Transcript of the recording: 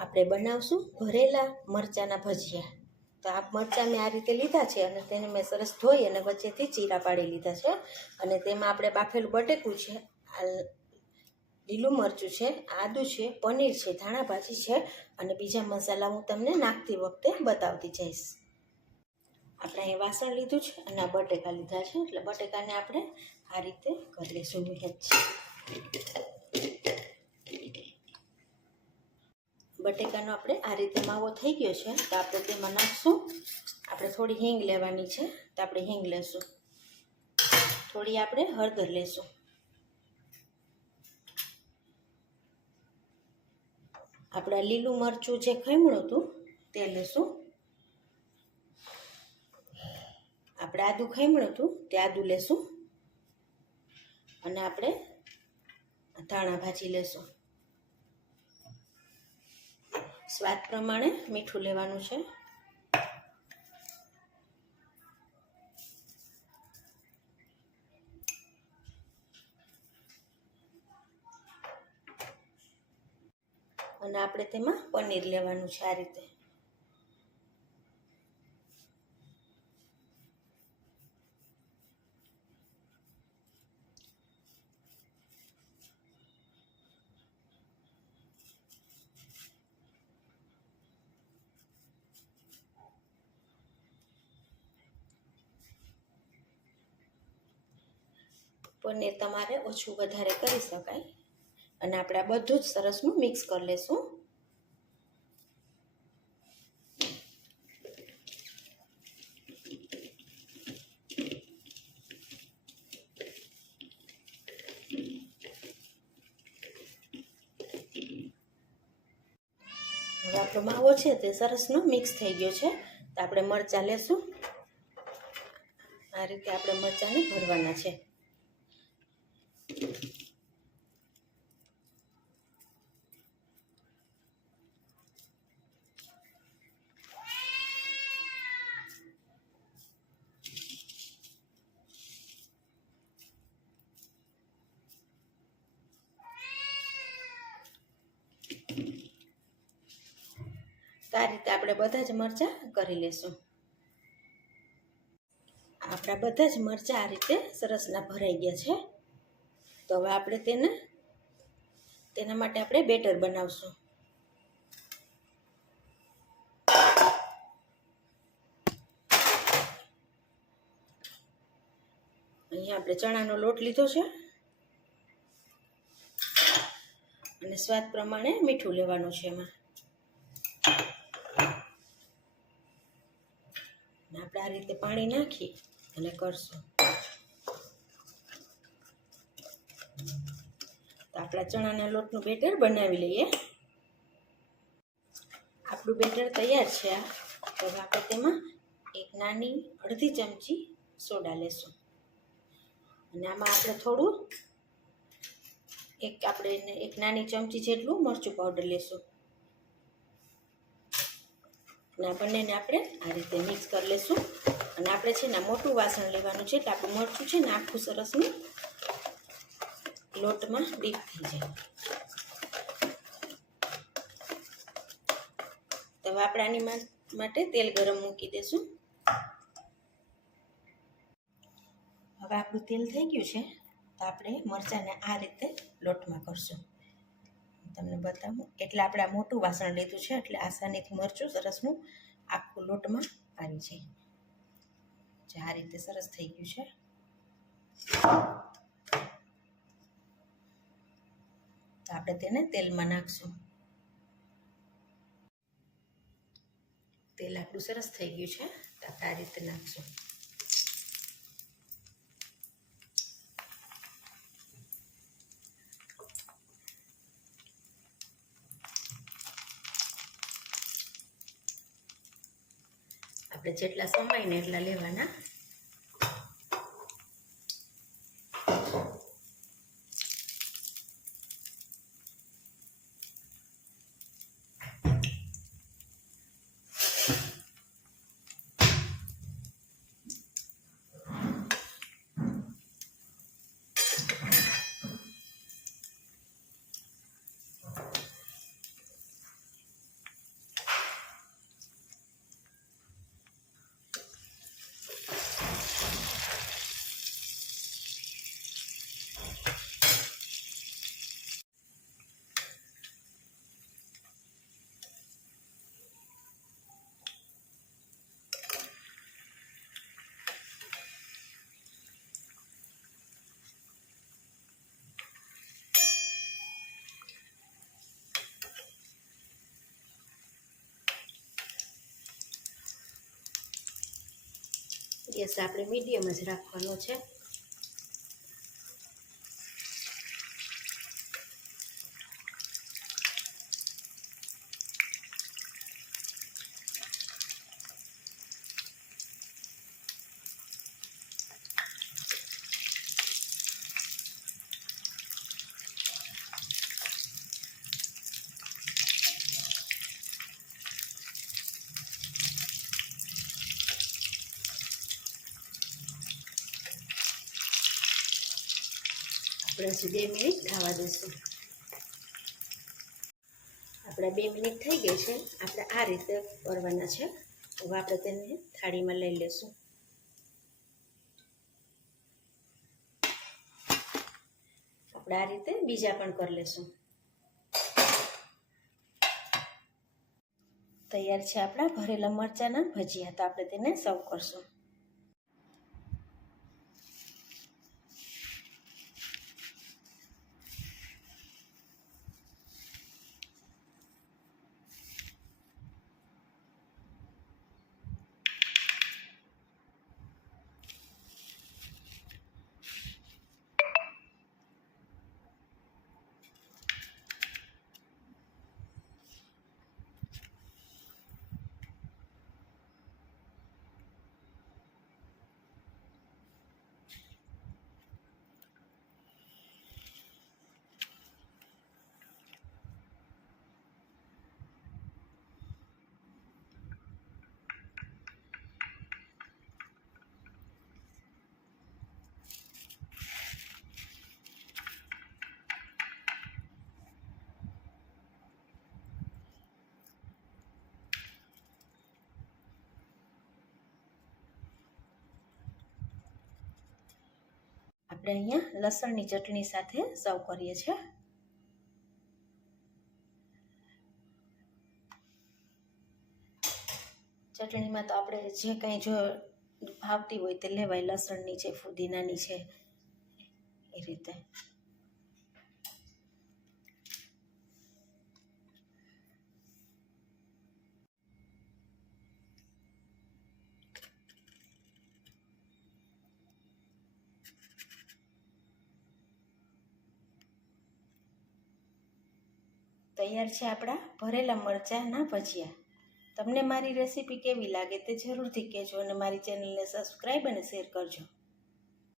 આપણે બનાવશું ભરેલા મરચાંના ભજીયા. તો આ મરચાં મેં આ રીતે લીધા છે અને તેને મેં સરસ ધોઈ અને વચ્ચેથી ચીરા પાડી લીધા છે. અને તેમાં આપણે બાફેલું બટેકું છે લીલું મરચું છે, આદું છે, પનીર છે, ધાણા ભાજી છે અને બીજા મસાલા હું તમને નાખતી વખતે બતાવતી જઈશ. આપણે અહીં વાસણ લીધું છે અને આ બટેકા લીધા છે. એટલે બટેકાને આપણે આ રીતે કરી લઈશું મિહિત બટેકાનો આપણે આ રીતે માવો થઈ ગયો છે, તો આપણે તેમાં નાખશું. આપણે થોડી હિંગ લેવાની છે, તો આપણે હિંગ લેશું. થોડી આપણે હળદર લેશું. આપણે લીલું મરચું જે ખમણું હતું, તે લેશું. આપણે આદું ખમણું હતું, તે આદું લેશું. અને આપણે ધાણા ભાજી લેશું. સ્વાદ પ્રમાણે મીઠું લેવાનું છે. અને આપણે તેમાં પનીર લેવાનું છે આ રીતે. પનીર તમારે ઓછું વધારે કરી શકાય. અને આપણે આ બધું જ સરસનું મિક્સ કરી લેશું. હવે આપણો માવો છે તે સરસનો મિક્સ થઈ ગયો છે. તો આપણે મરચાં લેશું. આ રીતે આપણે મરચાંને ભરવાના છે તો આ રીતે આપણે બધા જ મરચાં કરી લેશું. આપણા બધા જ મરચાં આ રીતે સરસના ભરાઈ ગયા છે. તો હવે આપણે તેને, તેના માટે આપણે બેટર બનાવશું. અહીંયા આપણે ચણાનો લોટ લીધો છે. અને સ્વાદ પ્રમાણે મીઠું લેવાનું છે એમાં અને આપણે આ રીતે પાણી નાખી અને કરશું. તો આપણા ચણાના લોટનું બેટર બનાવી લઈએ. આપણું બેટર તૈયાર છે તો આપણે તેમાં એક નાની અડધી ચમચી સોડા લેશું. અને આમાં આપણે થોડું એક આપણે એક નાની ચમચી જેટલું મરચું પાવડર લેશું. અને આ બંનેને આપણે આ રીતે મિક્સ કરી લઈશું અને આપણે છે ને મોટું વાસણ લેવાનું છે, એટલે આપણું મરચું છે ને આખું સરસનું લોટમાં ડીપ થઈ જાય. તો આપણે આની માટે તેલ ગરમ મૂકી દઈશું હવે આપણું તેલ થઈ ગયું છે, તો આપણે મરચાંને આ રીતે લોટમાં કરશું. તમને બતાવું. એટલે આપણે આ મોટું વાસણ લીધું છે, એટલે આસાનીથી મરચું સરસનું આખું લોટમાં આવી જાય. જે આ રીતે સરસ થઈ ગયું છે. તો આપણે તેને તેલમાં નાખશું. તેલ આપણું સરસ થઈ ગયું છે, તો આ રીતે નાખશું. આપણે જેટલા સમય ને એટલા લેવાના. ગેસ આપણે મીડિયમ જ રાખવાનો છે આપણે હજી બે મિનિટ થવા દઈશું આપણા બે મિનિટ થઈ ગઈ છે. આપણે આ રીતે કરવાના છે. હવે આપણે તેને થાળીમાં લઈ લેશું. આપણે આ રીતે બીજા પણ કરી લેશું. તૈયાર છે આપણા ભરેલા મરચાંના ભજીયા. તો આપણે તેને સર્વ કરશું. આપણે અહીંયા લસણની ચટણી સાથે સર્વ કરીએ છીએ. ચટણીમાં તો આપણે જે કંઈ જો ભાવતી હોય તે લેવાય. લસણની છે, ફુદીનાની છે, એ રીતે. તૈયાર છે આપણા ભરેલા મરચાંના ભજીયા. તમને મારી રેસીપી કેવી લાગે તે જરૂરથી કહેજો અને મારી ચેનલને સબસ્ક્રાઈબ અને શેર કરજો.